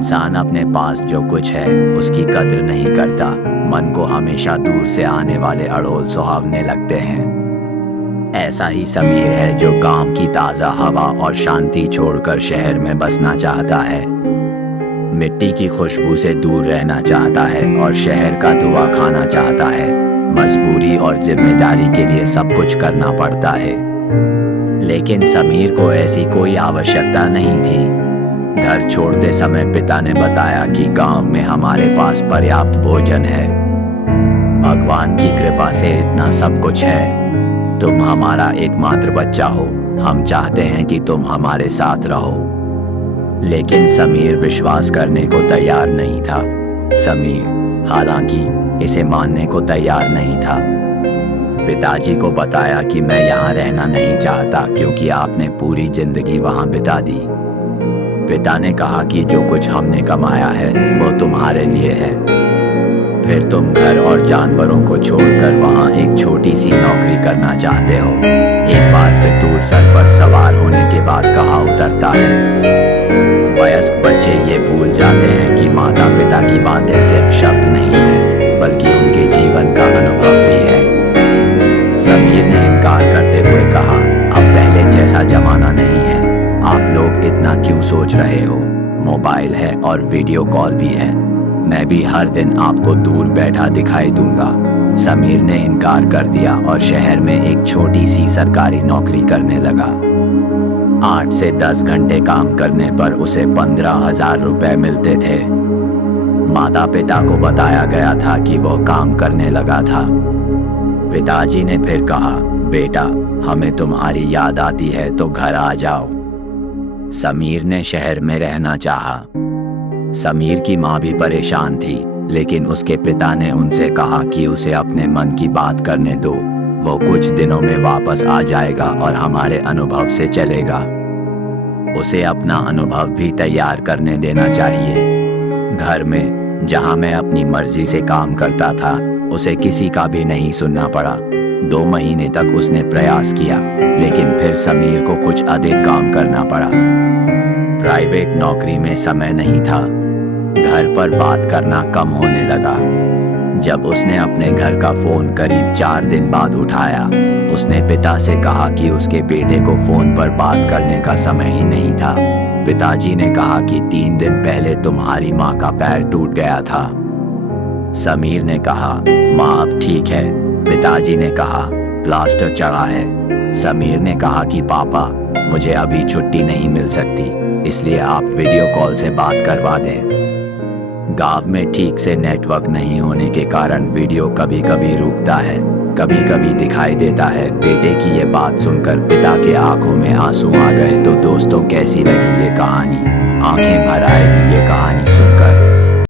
इंसान अपने पास जो कुछ है उसकी कद्र नहीं करता। मन को हमेशा दूर से आने वाले अड़ोल सुहावने लगते हैं। ऐसा ही समीर है जो गांव की ताज़ा हवा और शांति छोड़कर शहर में बसना चाहता है। मिट्टी की खुशबू से दूर रहना चाहता है और शहर का धुआं खाना चाहता है। मजबूरी और जिम्मेदारी के लिए सब कुछ करना पड़ता है, लेकिन समीर को ऐसी कोई आवश्यकता नहीं थी। घर छोड़ते समय पिता ने बताया कि गांव में हमारे पास पर्याप्त भोजन है। भगवान की कृपा से इतना सब कुछ है। तुम हमारा एकमात्र बच्चा हो। हम चाहते हैं कि तुम हमारे साथ रहो। लेकिन समीर विश्वास करने को तैयार नहीं था। समीर हालांकि इसे मानने को तैयार नहीं था। पिताजी को बताया कि मैं यहाँ रहना नहीं चाहता क्योंकि आपने पूरी जिंदगी वहाँ बिता दी। पिता ने कहा कि जो कुछ हमने कमाया है वो तुम्हारे लिए है। फिर तुम घर और जानवरों को छोड़कर वहाँ एक छोटी सी नौकरी करना चाहते हो। एक बार फितूर सर पर सवार होने के बाद कहाँ उतरता है। वयस्क बच्चे ये भूल जाते हैं कि माता पिता की बातें सिर्फ शब्द नहीं है बल्कि उनके जीवन का अनुभव भी है। समीर ने इनकार करते हुए कहा, अब पहले जैसा जमाना नहीं है। आप लोग इतना क्यों सोच रहे हो? मोबाइल है और वीडियो कॉल भी है। मैं भी हर दिन आपको दूर बैठा दिखाई दूंगा। समीर ने इनकार कर दिया और शहर में एक छोटी सी सरकारी नौकरी करने लगा। 8 से 10 घंटे काम करने पर उसे 15,000 रुपए मिलते थे। माता पिता को बताया गया था कि वह काम करने लगा था। पिताजी ने फिर कहा, बेटा हमें तुम्हारी याद आती है तो घर आ जाओ। समीर ने शहर में रहना चाहा। समीर की माँ भी परेशान थी, लेकिन उसके पिता ने उनसे कहा कि उसे अपने मन की बात करने दो। वो कुछ दिनों में वापस आ जाएगा और हमारे अनुभव से चलेगा। उसे अपना अनुभव भी तैयार करने देना चाहिए। घर में जहाँ मैं अपनी मर्जी से काम करता था उसे किसी का भी नहीं सुनना पड़ा। 2 महीने तक उसने प्रयास किया, लेकिन फिर समीर को कुछ अधिक काम करना पड़ा। प्राइवेट नौकरी में समय नहीं था। घर पर बात करना कम होने लगा। जब उसने अपने घर का फोन करीब 4 दिन बाद उठाया, उसने पिता से कहा कि उसके बेटे को फोन पर बात करने का समय ही नहीं था। पिताजी ने कहा कि 3 दिन पहले तुम्हारी माँ का पैर टूट गया था। समीर ने कहा, माँ अब ठीक है। पिताजी ने कहा, प्लास्टर चढ़ा है। समीर ने कहा कि पापा मुझे अभी छुट्टी नहीं मिल सकती, इसलिए आप वीडियो कॉल से बात करवा दें। गांव में ठीक से नेटवर्क नहीं होने के कारण वीडियो कभी कभी रुकता है, कभी कभी दिखाई देता है। बेटे की ये बात सुनकर पिता के आंखों में आंसू आ गए। तो दोस्तों कैसी लगी ये कहानी? आंखें भर आएगी ये कहानी सुनकर।